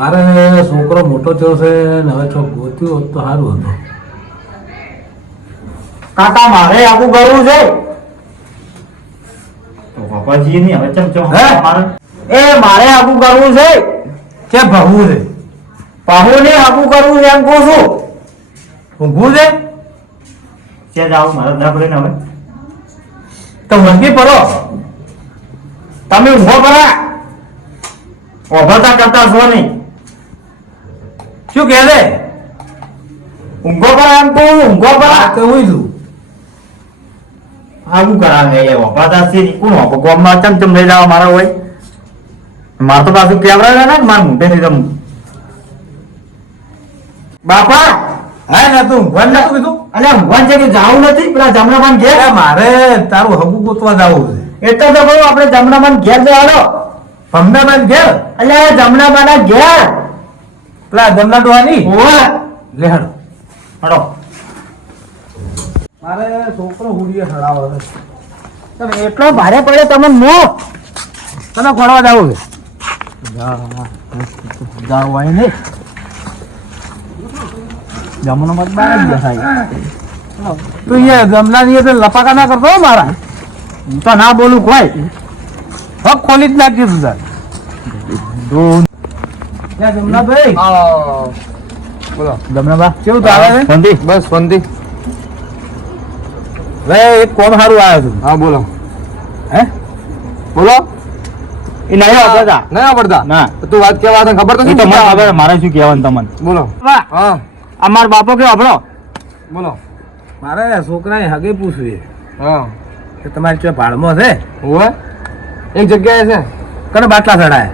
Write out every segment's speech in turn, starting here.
મારે છોકરો મોટો થયો છે ને હવે ચોક ગોત્યું હોત તો સારું હતું. કાકા મારે આવું કરવું છે? તો બાપાજી ની હવે ચમ ચમ હે? મારે. એ મારે આવું કરવું છે? કે ભવું છે? પાહુ ને આવું કરવું છે એમ કહું છું. ઊંઘવું છે? કે જાવ મારે ના પડે ને હવે. તો વળગી પડો. તમે ઊભો કરા ઓભરતા કરતા છો નહીં. શું કહે છે? ઊંઘો પરા એમ કહું ઊંઘો પરા આ તો હું છું આવું કરાવે? એ ઓભાતા છે કોણ ઓભો ગોમમાં ચમ ચમ લઈ જાવ મારા હોય. માર તો પાછું કેવડા ને? માર મોઢે થી તમ બાપા હા ને તું ઊંઘવા નતું કીધું? અલે ઊંઘવાનું છે કે જાવું નથી? પેલા જમણામાં ઘેર? મારે તારું હગું ગોતવા જવું છે. એટલે તો કહું આપણે જમણામાં ઘેર જવાનો ભમનાબાન ઘેર? અલે જમણામાં ઘેર? પેલા જમના ડોહાની? ઓવા લેહડ હડો. મારે છોકરો હુડીએ હડાવો છે. તમે એટલો ભારે પડે તમે મો તમે ખોડવા જાવ છે જાવ હોય ને જમણામાં જ બહાર જ બેસાય. તું અહીંયા જમનાની એટલે લપાકા ના કરતો મારા. હું તો ના બોલું કોઈ. હક ખોલી જ નાખી તું તાર. ત્યાં જમના બોલો. જમણામાં કેવું ચાલે છે બસ શાંતિ હવે એક કોમ સારું આવ્યો છું. હા બોલો. હે? બોલો. એ નહીં આવડતા? નહીં આવડતા? ના. તું વાત કેવા ખબર તો એ શું તો મને શીખવા? ખબર મારે શું કહેવાનું તમને? બોલો. હા. અમાર બાપો કેવો આપણો બોલો. મારે છોકરાએ હગે પૂછવી. છે હા. કે તમારી ચો ભાડમાં છે? હોય એક જગ્યાએ છે. કને બાટલા ચડાય?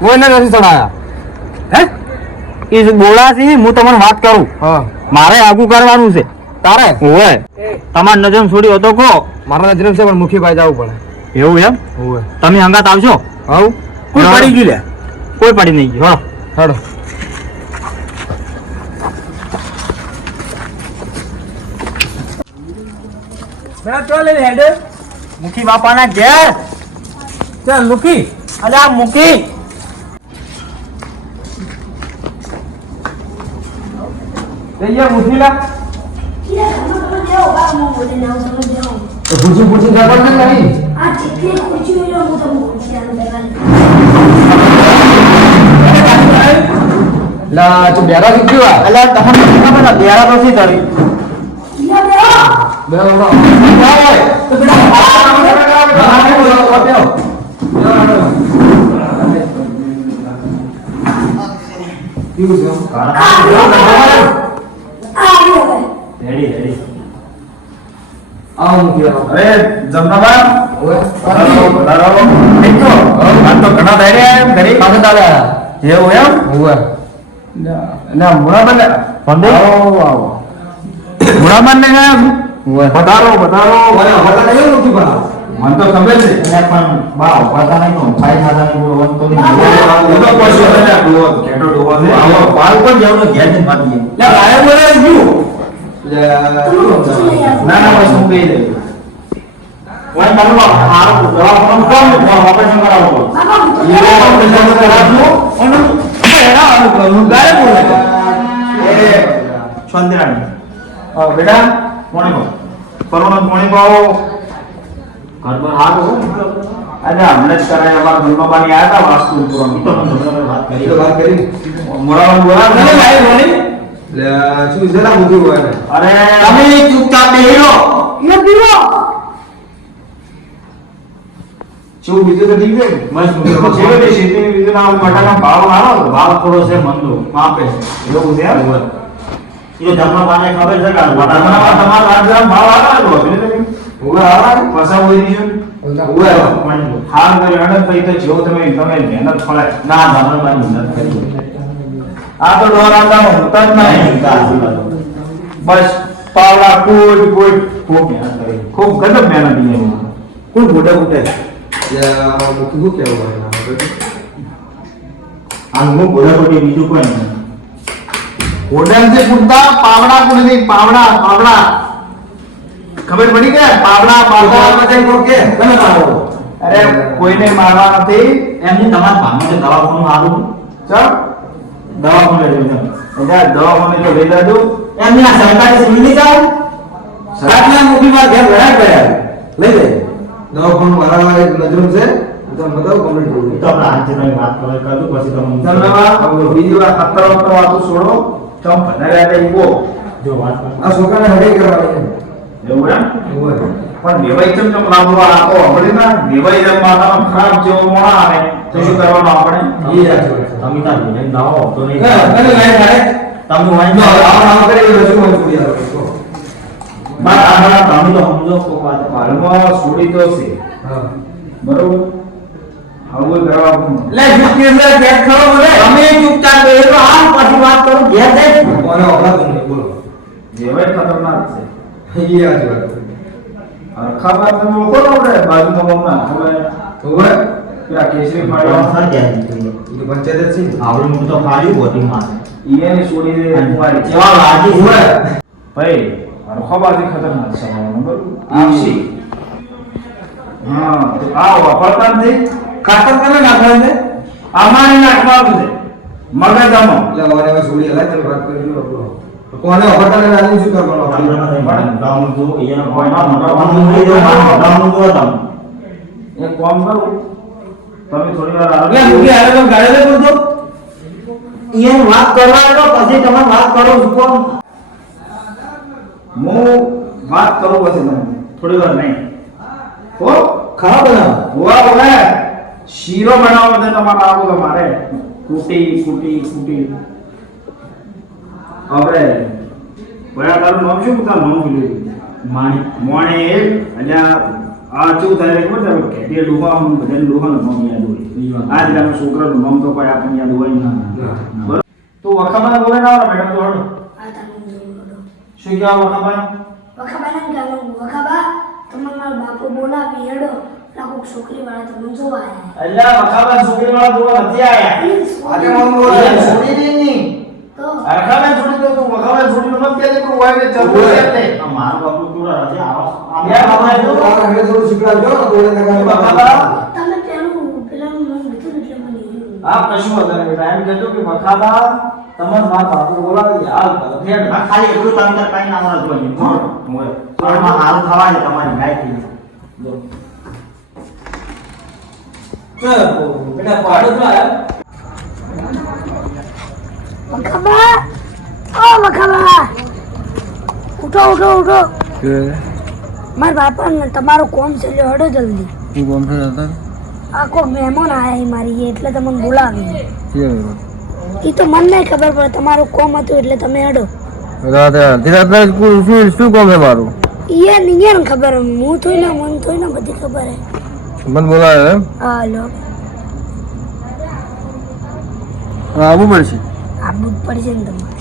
કોઈને નથી ચડાયા. હે? એ બોલાસી હું તમને વાત કરું. મારે આગું કરવાનું છે. તારે? ઓય તમારી નજર છોડી હતો કો મારા નજર છે પણ મુખી ભાઈ જવું પડે. એવું એમ? હોય તમે હંગાત આવશો આવું? કોઈ પડી ગયું લે. કોઈ પડી નહીં ગયું. હેડો મેં તો લઈ હેડે. મુખી બાપાના ઘેર. ચાલ લુકી અલ્યા મુખી. લઈ મુઠીલા પૂછી પૂછી ખબર છે નહીં લા તું બેરા શીખ્યું આ અલ્યા તમને ખબર ને બેરા નથી તરી બે ઊભા. રેડી રેડી આવો આવો. અરે જમનાબા હોય. આ તો ઘણા દાડે આયા ઘરે પાછા તારે જે હોય એમ હોય. ના મુણાબા પંડે? આવો આવો મુણાબા ને ગયા હોય. પધારો પધારો મને હવે તો નહીં મૂકી બા. મને તો ખબર છે એટલે પણ બા ઉપાતા નહીં તો ફાઈ ખાતા નહીં બોલવાનું તો નહીં તો પછી હવે ને ડોહો, ઘેટો ડોહો છે. આવો પાલ પણ જવું ઘેર મારી લે, આયા બોલે ગયું. ના ના બસ હું કહી દઉં કોઈ દવાખાનું કોણ ઓપરેશન એ અને એના બોલે એ છંદરાણી. હા, બેટા કોણે કહો કરોડો પોણી પાવો. ઘરમાં હારો અને હમણાં જ કરાય અમારા ધર્મબાની આયા હતા વાસ્તુ વાત કરી. વાત કરી. બોલા બોલી લે, શું છે હોય અરે! તમે ચૂપચાપ બેહી રહો શું બીજું તો ઠીક છે? જેવો તે શેતીની બીજું નામ બટાકા ભાવ મારો ભાવ થોડો છે મંદો. માપે છે એવું છે એ જમવા પાને ખબર છે કે તમારા તમારા રાજ્યના ભાવ આવે હોય, આવે. પસા હોય નહીં હોય. હાર કરી હડત તો જેવો તમે તમે મહેનત ફળે ના ધર્મ મદદ કરી આ તો આવતા હોતા જ નહીં નહીં બસ પાવડા કોઈ કોઈ ખૂબ મહેનત ખૂબ ગજબ મહેનત છે? કોણ મોટા મોટા શું કહેવું હોય હું બીજું કોઈ નહીં. હોટલ છે કુટતા પાવડા નહીં પાવડા પાવડા. ખબર પડી કે? પાવડા પાવડા. બધા કોઈ કે? તમે મારો અરે કોઈને મારવા નથી. એમની તમારા ભાગમાં દવાખાનું આવું ચલ દવાખાને લઈ. એટલે દવાખાને તો લઈ જાજો. એમની આ સરકારી સિવિલની જાઓ. રાતના મૂકીમાં ઘેર ભરાય પડ્યા લઈ જાય દવાખાનું ભરાવા એક નજર છે તમે બતાવો એ થઈ તો આપણે આજે તમે વાત કરો એ પછી તમે તમને વા- બીજી વાર સત્તર વખત વાતું છોડો તમે વધારે આજે ઊભો. જો વાત કરો આ છોકરાને હડે કરવાની એવું એમ? એવું. પણ દેવાઈ ચમ ચમ લાંબો આપો આપણે ના માતાનો ખરાબ જેવો મોણા આવે તો શું કરવાનું આપણે? એ. તમે તાર ભીને નાવો તો નહીં. હા, તને લાઈટ હારે? તમે વાંચી નો, આમ આમ કરી રજુ હું આવું છું. બાર આ તમે તો સમજો કો વાત હાલમાં છોડી તો છે. હા. બરોબર? આવું કરવા લે ખરો બોલે અમે ચૂપચાપ તો આમ પછી વાત કરું ઘેર બોલો. દેવાઈ ખતરનાક છે. એ સાચી વાત. ખબર તમે ને આપણે બાજુમાં ગામના હવે હોય? પેલા કેસરી પાડ્યો એ તો પંચાયત જ છે. આવડું મોટું તો ફાડ્યું હોતી માં. ઈયાની છોડી દે કુમારી કેવા લાગી હોય. ભાઈ હરખોબાજી ખતરનાક છે મારો બરોબર? આવશે. હા તો આ વાપરતા નથી. ખાતર કોને નાખવાનું છે? અમારી નાખવાનું છે. મગજામાં એટલે હવે હવે છોડી હલાય, ચાલ વાત કરી લો કોને નહીં, આને શું કરવાનું? ગામનું તો એનો મોટા ગામનું લઈ જાઓ ગામનું તો તમે એક કામ કરું. તમે થોડી વાર એટલે મૂકી હારે તો ગાડી લઈ બોલતો? એને વાત કરવા દો પછી તમે વાત કરો કોણ હું વાત કરું પછી તમે થોડી વાર નહીં. હો? ખાવા બનાવો. હોવા હવે શીરો બનાવવા માટે તમારે આવું તમારે. કૂટી કૂટી કૂટી. હવે ભયા તારું નામ શું તારું નામ ભૂલી માણી મોણે એટલે આ શું થાય ખબર છે? ખેતી ડોહા બધા ડોહાનું નામ યાદ હોય. આ જ ગામના છોકરાનું નામ તો કોઈ આપણને યાદ હોય ના બરોબર? તો વખામાં બોલે ના આવે મેડમ તો હડો શું કહેવા વખામાં વખાબા ના ગાવાનું વખાબા તમે મારો બાપુ બોલાવી હેડો. લાખો છોકરી વાળા તમે જોવા આવ્યા એટલે વખાબા છોકરી વાળા જોવા નથી આયા. આજે મમ્મી છોડી દે ની છોડી દો તું વખામાં છોડી દો મત કહેજે કે હોય ને ચલો છે તે. આ મારું બાપનું કેવડા નથી આવો બે બાપા જો. થોડું શીખવાડજો, તો થોડી તકાની તમે પેલું પેલાનું નામ લીધું એટલે મને એવું. કશું વધારે બેટા એમ કહેજો કે વખાતા તમારમાં બાપુ બોલાવે હાલ ખાલી એટલું તમે તાર ના મળે જોઈએ હોય ઘરમાં હારું થવા છે તમારી ગાયથી બેટા પાડો તો આયા. વખાબા ઓ વખાબા ઉઠો ઉઠો ઉઠો મારા બાપા ને તમારો કોમ છે હડો જલ્દી. આ કોઈ મહેમાન આયા મારી એટલે તમને બોલાવી. એ તો મને નહીં ખબર પડે તમારું કોમ હતું એટલે તમે હડો. શું કોમ છે મારું? ઈયે ને ખબર. હું થોઈ ને મન થોઈ ને બધી ખબર હે. મને બોલાવે હા લો. આવવું પડશે આબુ જ પડશે ને તમારે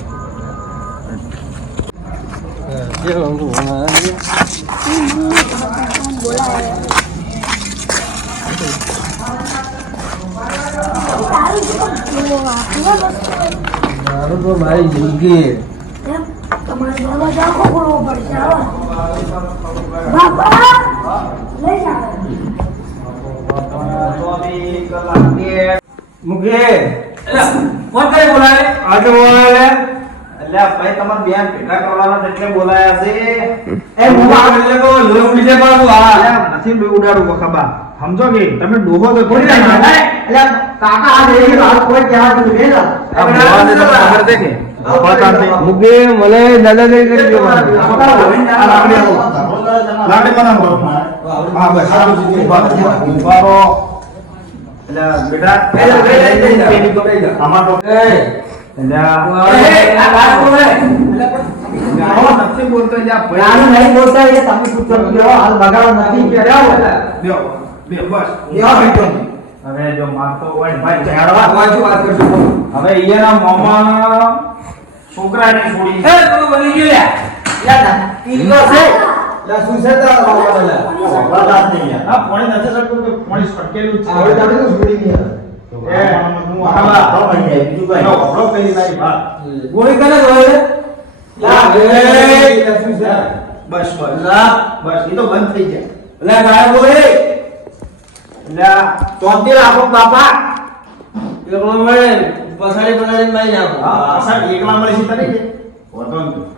તારું શું કેવું આ કેવો વસ્તુ? મારું તો મારી જિંદગી એમ? તમારે દરવાજા આખો ખોલવો પડશે આવો બાપા લઈ જાઓ મુકે કોણ કરે બોલાવે? આજે બોલાવે. એટલે ભાઈ તમાર બેન ભેગા કરવાના એટલે બોલાયા છે. એ મુવા એટલે કો લોક બીજે પાછું, હા. નથી બે ઉડાડું વખાબા. સમજો કે તમે ડોહો તો જાય, આ એટલે કાકા આ દેખી રાત કોઈ કહેવા તું લે ને છે છે. મુકે મને દાદા કરી કરી દો. આ લાકડી બનાવો. હા, બસ. ઊભા રહો, ઊભા હવે જો મારતો હોય ને ભાઈ ઝાડવા. વાંચું વાત કરશું. હવે ઈયાના મોમાં છોકરાને છોડી એ, તું બની ગયો યાર લ્યા, શું છે તારા બાપાને લ્યા? બગાડ નહીં યાર. આ પાણી નથી શકતું કે પાણી છટકેલું જ આ વળી તો છોડી ગયા. છે? છે? બસ બસ બસ એ તો બંધ થઈ જાય લ્યા, ગાય બોલે. એટલે આ ચોથી રાખો બાપા એકલો મળે પછાડી પછાડી મારી નાખો હા સાહેબ એકલા મળી છે તને કે વાંધો નહીં.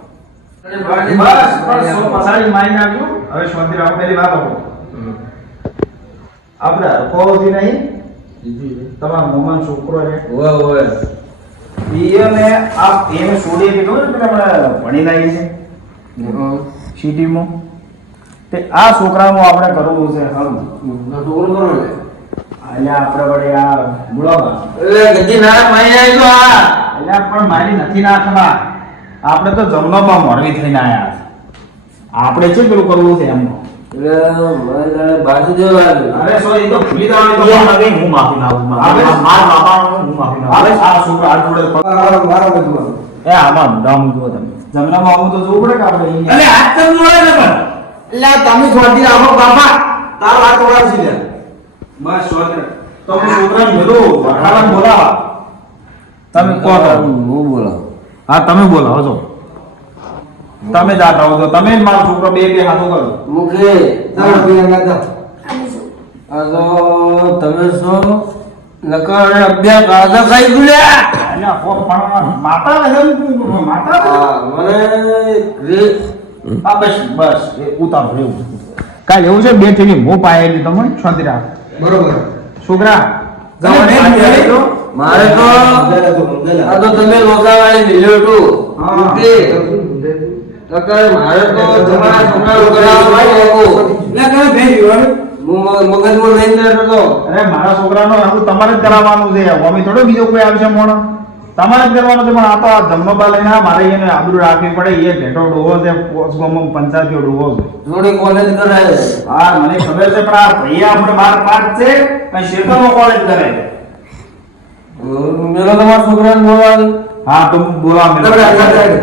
બસ બસ સો પસાડી મારી હવે શાંતિ રાખો વાત આપો. આપણે કોથી નહીં તમારા મોમાન છોકરો રે ઓય આ એને છોડી કે ખબર છે પેલા હમણાં ભણી લાવી છે સિટીમાં. તે આ છોકરાનું આપણે કરવું છે હમ છોકરો કરો છે? આપણે વડે આ ગધી ના મારી નાખી તો આ. પણ મારી નથી નાખવા આપણે તો જમવામાં મોરવી થઈને આયા છે. આપણે શું પેલું કરવું છે એમનો? તમે. જમનામાં આવું તો જોવું પડે કે આપણે અહીંયા. અલે હાથ તો જોડે ને પણ. એટલે તમે છોડી રાખો બાપા. તારો હાથ ઓળાવશી બસ તો હું બોલાવા. હું હા તમે બોલાવો છો તમે જાતા હો તો તમે જ મારો છોકરો બે બે હાથો કરો. મુખે ચાલો ભાઈ આગળ જાઓ અને શું આ તો તમે શું નકર અભ્યાસ કાઢા ખાઈ ગુલ્યા અલ્યા, કો પણ માતા માતા? હા મને હા બસ બસ એ ઉતારો એવું. કાલ એવું છે બે ઠીક પાય પાયેલી તમને શાંતિ રાખ. બરોબર. છોકરા. મારે તો. આ તો તમે લોકાવાળી મિલ્યો ટુ હા. નકર મારે તો તમારા છોકરાઓ કરાવવા ભાઈ લોકો. તમે ભેજ મગ- મગજમાં લઈને બેઠો તો. અરે મારા છોકરાનો આખું તમારે જ કરાવવાનું છે. અમે થોડો બીજો કોઈ આવશે મોણો? તમારે જ કરવાનું છે પણ આ તો આ જમવા લઈને મારે એને આબરૂ રાખવી પડે એ ઘેટો ડોહો છે પોસગોમમ પંચાયતીઓ ડોહો છે થોડી કોલેજ કરાય હા મને ખબર છે પણ આ ભૈયા આપણે બાર પાંચ છે અને શેતરમાં કોલેજ કરે છે મેલો તમારા છોકરાને બોલાવી હા તો બોલાવ મેં. તમે આગળ જાઓ.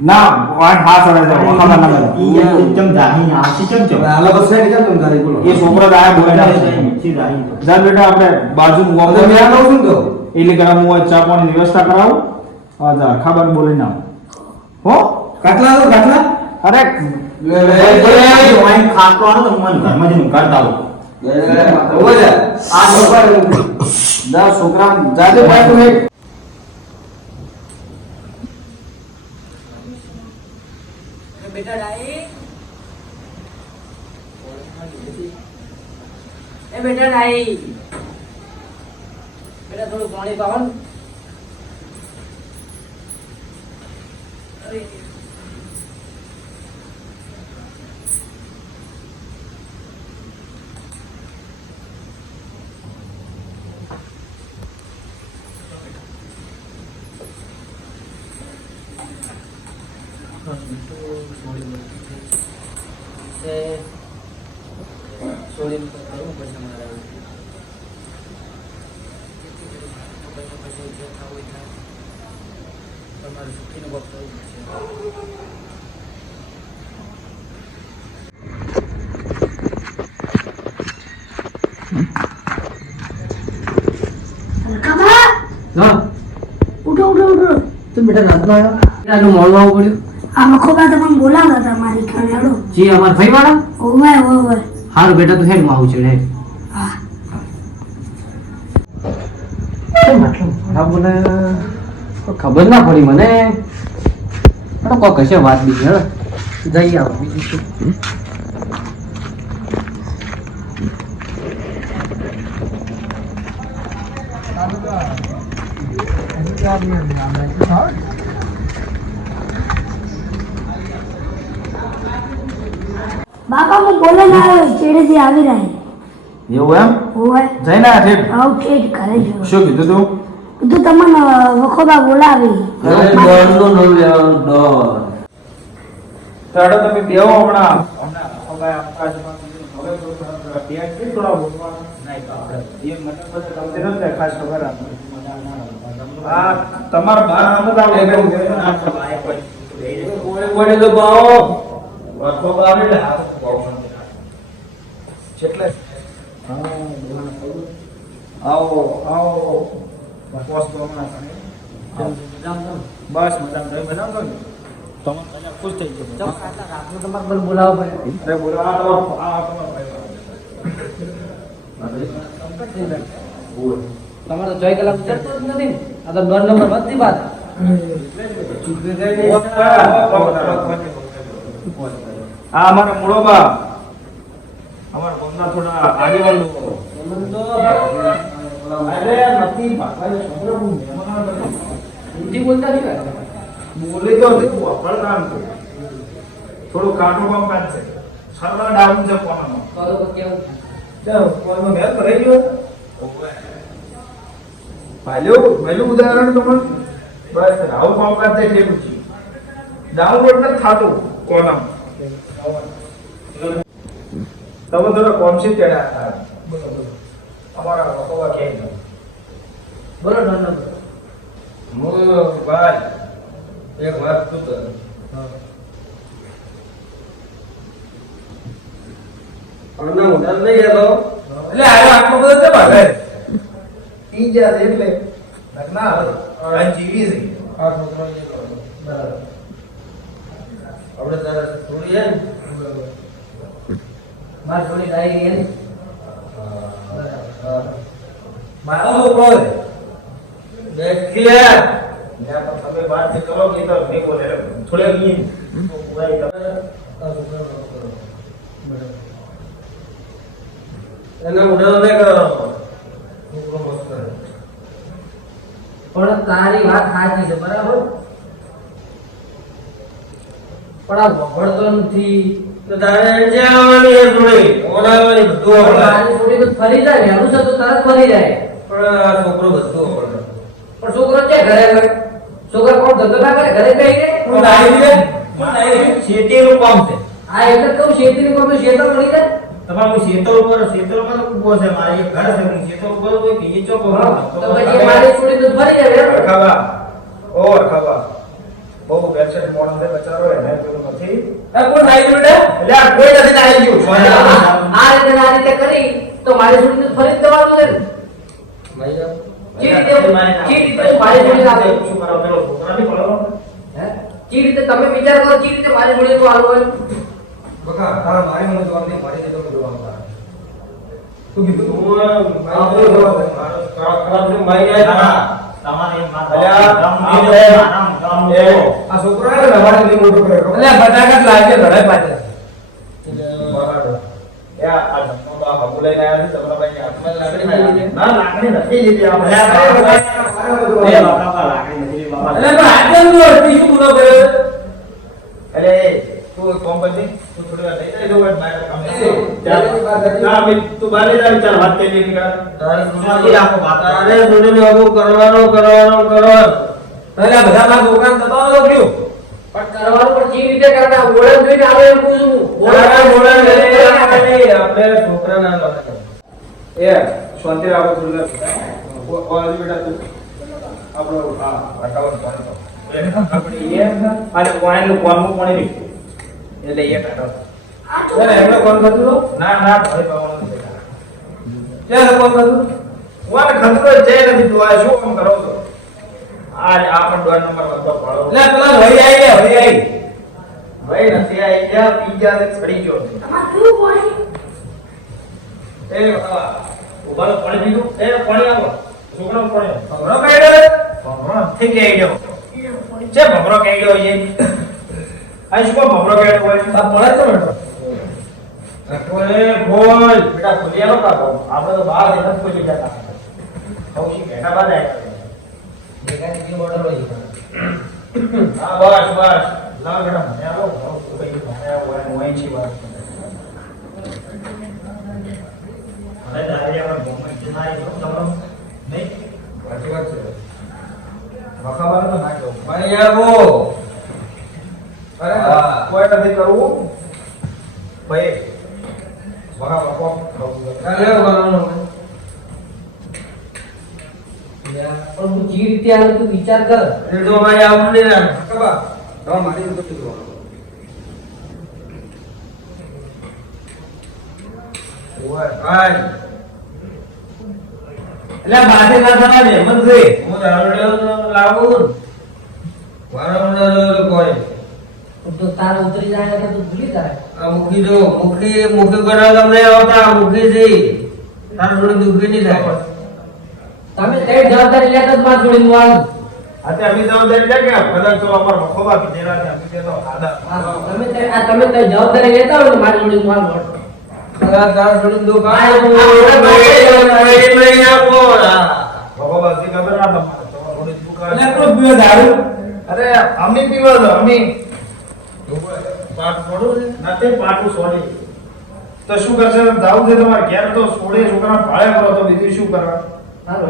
ના વાટ હા સડે છે વખાણા ના બધા. ઈ ચમ જાહી આસી ચમ ચમ હાલો બસ જાઓ તમે તારી બોલો. એ છોકરો આયા બોલે છે જાહી તો. જા બેટા આપણે બાજુ તો મેં આવું છું તો. એટલે કે હું ચા પાણીની વ્યવસ્થા કરાવું. હા ખાબર બોલી ના હો? કાટલા તો કાટલા અરે વાઈન તો મને ઘરમાં જઈને આવું. છોકરા જાજે બેટા ડાઈ એ બેટા ડાઈ બેટા થોડું પાણી પાવો ને અરે. કાકા હા ઉઠો ઉઠો ઉઠો તો બેટા રાતનો આવ્યો? આનું મોડું આવવું પડ્યું. આ મખોબા તમને બોલાવતા હતા મારી ખાને હેડો જી અમાર ભાઈ વાળા ઓવે ઓવે હારું બેટા તું હેડમાં આવું છે હેડ. હા. ખબર ના પડી મને. કોક હશે કશે વાત બીજી હવે જઈ આવો બીજું બાપા હું બોલે ના આવ્યો ચેડેથી આવી રહી. એવું એમ? ઓવે જઈને આ ઠેઠ આવ ઠેઠ કરે છે શું કીધું તું? કીધું તમને વખોબા બોલાવી. અરે દોડનું નામ લેવાનો ડર. ચાલો તમે બેહો હમણાં. હમણાં હવે આકાશમાં હવે તો થોડા ત્યાં કે થોડા બોલવાનું? નહીં તો આપણે એ મતલબ તમને નથી ખાસ ખબર આપને. આ તમારા બાર આમ જ આવે. કોણે તો બાવો વખો બાવે એટલે હાથ. એટલે. આવો આવો. પોસ્ટ. બસ મજામાં. તમે બનાવજો ને? તમે ખુશ થઈ જજો તમારે પણ બોલાવો પડે. બોલો આ તમારો બોલ. ચોવીસ કલાક ચડતો જ નથી આ તો દોઢ નંબર વધતી વાત. આ અમારા મૂળોબા અમારા ગામના થોડા આગેવાન. લોકો અરે નથી ભાગવાને છોકરો હિન્દી બોલતા નહીં. બોલે તો નથી, વાપર કામ છે. થોડું કાઠું કામ છે. સર્વર ડાઉન છે કોનામાં. તો તો કેવું ચાલો, મેલ ભરાઈ ગયો. પહેલું પહેલું ઉદાહરણ તો પણ બસ આવું કામકાજ છે એટલું જ ડાઉનલોડ નથી થતું કોનામાં? તમે થોડા કોમસી તેડા હતા. અમારા લોકો કે બોલો દોઢ નંબર ભાઈ. એક વાત તું કર? નહીં ગયો એટલે આયો આટલો બધો ઈ જ્યાં છે એટલે લગ્ન આવે આ જીવી છે આ છોકરો એ કરો. આપણે તારે થોડી હે ને માર થોડી ડાયરી એની મારો છોકરો છે દેખી હે જ્યાં પણ તમે વાત કરો કે તો નહીં બોલે થોડે ઈ પૂરાઈ કરે. આ છોકરાનો કરો. એને ઉધાર નહીં કરવાનો છોકરો મસ્ત છે. પણ તારી વાત સાચી છે બરાબર? પણ આ વગડતો નથી તો તારે આવવાની બધું થોડી તો ફરી જાય વહેલું છે તો તરત ફરી જાય. પણ આ છોકરો બધું પણ છોકરો છે ઘરે ઘરે છોકરો કોણ ધંધો ના કરે? ઘરે બેહી હું નાઈ દે હું નાઈ દે શેતીનું કામ છે. આ એટલે જ નું શેતીની કોઈ શેતર મળી જાય. તમારું શેતર ઉપર શેતર ઉપર ઊભો છે મારે એક ઘર છે હું શેતર ઉપર કોઈ કહીએ ચોકો તો પછી મારી છોડી તો ફરી જાય? ખાવા. ઓ ખાવા. બહુ વેબસાઇટ મોડલ છે બચારો એને પેલું નથી. આ કોણ નાઈ દે એટલે આ કોઈ નથી આવી ગયું. આ રીતે આ રીતે કરી તો મારી છોડી તો ફરી દેવાનું છે ને. રીતે તમે વિચાર કરો ચી રીતે મારી છોડી તો આવું હોય. બકા તારા મારી મને જવાબ નહીં મારી દીધો કે જવાબ તારા તું કીધું તું મારો ખરાબ ખરાબ છે મારી જાય તારા તમારી અલ્યા, માતા એ આ છોકરો આવે ને અમારે નહીં મોટો કરે ખબર? એટલે બટાકા લાગે લડાઈ પાછળ બરાબર. એ આ આ ધમકો તો આ બાબુ લઈને આવ્યા છે, તમારા ભાઈને હાથમાં લાકડી લાકડી નથી. ના, લાકડી નથી લીધી આપણે. અલ્યા, એ અલ્યા, બાપા, લાકડી નથી લીધી, બાપા. નું તું એક કામ કરજે, તું થોડી વાર લઈ જાય, બહાર કામ. ના, ભાઈ, તું બહાર જા, વિચાર, વાત કરી લઈએ કાં. તારે વાત. કરવાનું કરવાનું કરવાનું પહેલા બધા મારા છોકરાને થતો કેવું પણ કરવાનું પણ ચી રીતે કરતા ઓળખ જોઈને આવે એમ પૂછું. એ, શાંતિ રાખો બેટા તું. આપણો, હા, વાતાવરણ પાણી તો. અને પાણીનું કોરમું પાણી નહીં. એટલે એ. ત્યારે એમને કોણ થતું ના ના ભાઈ પાવાનું છે. ત્યારે કોણ હતું? વારે ખતરો જ જઈ નથી તું આ શું કામ કરો છો આજ આ પણ દોઢ નંબર વધતો પડો એટલે પેલા ભાઈ આવી ગયા, ભાઈ આવી. ભાઈ નથી આવી ગયા બીજા ને છડી ગયો કેવું પાણી એ આ, ઊભા રહો, પાણી પીધું એ પાણી આવો છોકરો પાણી. ભમરો કાઢ્યો? ભમરો નથી કહી ગયો છે ભમરો કહી ગયો છે આ શું કામ ભમરો કહી હોય આ પડે તો. બેઠો. ઓય બોલ બેટા ખોલી નો કાકો આપણે તો બહાર દેખાત કોઈ જતા ખૌશી બેટા બાદ આવ્યા ભેગાની જે બોટલ હોય હા બસ બસ. લાવ બેટા મને આવો. કઈ મને આવો હું અહીં છી વાત હવે પર ગોમત જનાય તો તમારો. નહીં? સાચી વાત છે. વખાવાનું તો ના કહો. ભાઈ આવો. અરે હા. કોઈ નથી કરવું ભાઈ વખો ખાવું કાલે આવવાનું. પણ તું જે રીતે આવે તું વિચાર કર તો ભાઈ આવું નહીં ને. ખબર? હવે મારી રીતે કીધું. ભાઈ. એટલે બાજે ના થવા દે, મન છે. હું દારૂડિયો લાવું વારંવાર કોઈ. તો તાર ઉતરી જાય તો તું ભૂલી જાય. આ મુખી જો મુખી મુખી બનાવ તમને આવતા મુખી જી તાર જોડે દુખી નહીં થાય. તમે તે જવાબદારી લેતા જ માર જોડીને વાળું. આજે અમે જવાબદારી લે કે બધા તો અમાર વખોબા પીધેલા કે અમે તે તો આદા તમે તે- આ તમે તે જવાબદારી લેતા ને મારી ખબર ના તમારે થોડી દુકાન અરે અમે પીવા દો અમે. પાટ છોડું છે નથી પાટું છોડી. તો શું કરશે? જાવું છે તમારે ઘેર તો છોડે છોકરા કરો તો બીજું શું કરવા હાલો,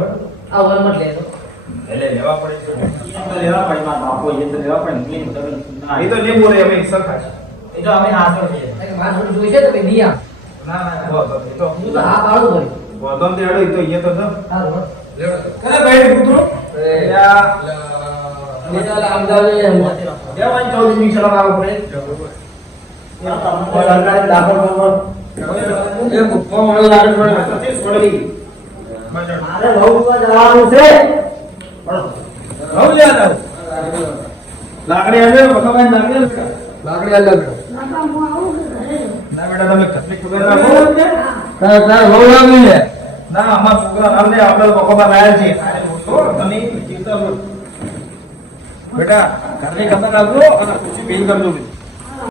આ વરમાં જ લેતો. એટલે લેવા પડે લેવા પડે મારા બાપો એ તો લેવા પડે. ના એ તો નહીં બોલે અમે સરખા છે એ તો અમે હાથો કે માર જોડે તો ભાઈ નહીં. ના ના એ તો. હું તો હા પાડું ભાઈ. તેડો, એ તો તો. હાલો. અરે ભાઈ કૂતરો? યા તો અમદાવાદ જઈએ આવો પડે. ના અમાર છોકરા અમને આપણે ભગવાન લાયા છે તમે ચિંતા બેટા ઘરની ખબર રાખજો અને ખુશી ફીલ કરજો